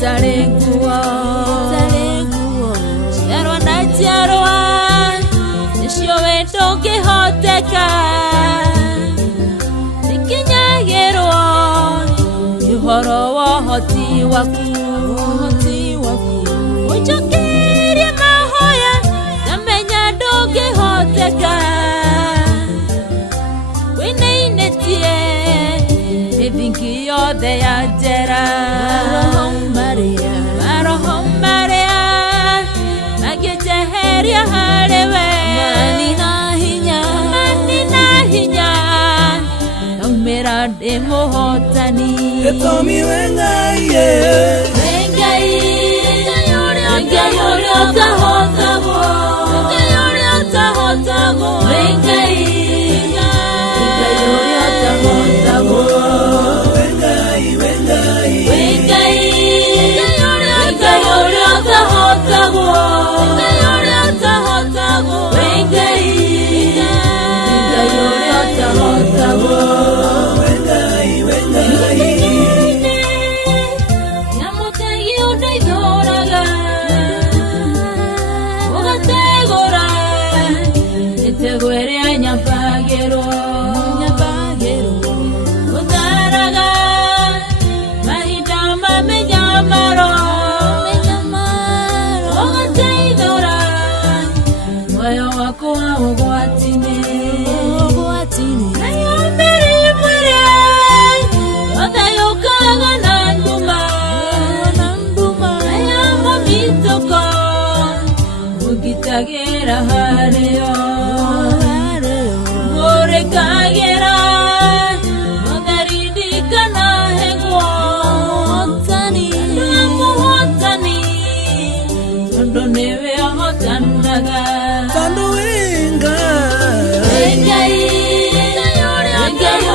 talenguo Chiarwa na chiarwa Nishio wendo ngihoteka Nikinyagirwo Ihoro wa hoti waku Uchokirie mahoya Namenya ndungihoteka Wineinetie Mithingi yothe ya njera Maroho maria Magĩnjeheria harĩwe Manina hinya Naumĩra ndĩ mũhotani Gĩtũmi wĩ Ngai Ngai ũrĩa ũtahotagwo wĩ Ngai ũrĩa ũtahotagwo Gera hareo More kagera Magaridi kana hegwa Hotani Tondo newe ahotandaga Tondo wenga Ngai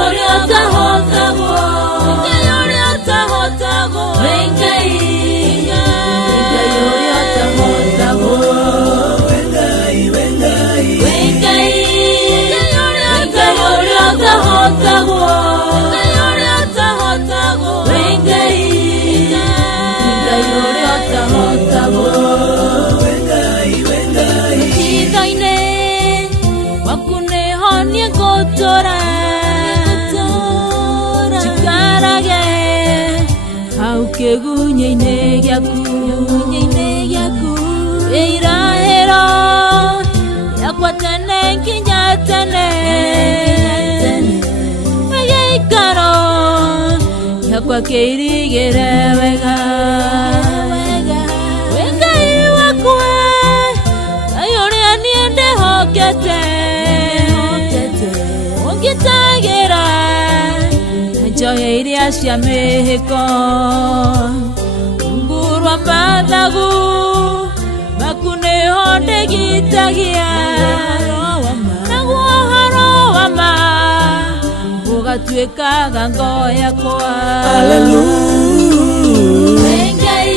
ũrĩa ũtahotagwo Kegunye gyaku Eirahero Yakwatane kinyatane Magikaro Yakwa keirigere wega Wengai wakwe Ayoria niende hokete Ongitagira Joye iria cia mihiko Ngurwa mathagu Makuneho ndegitagia Naguo haro wama Ũgatuĩkaga ngo yakwa Hallelujah Ngai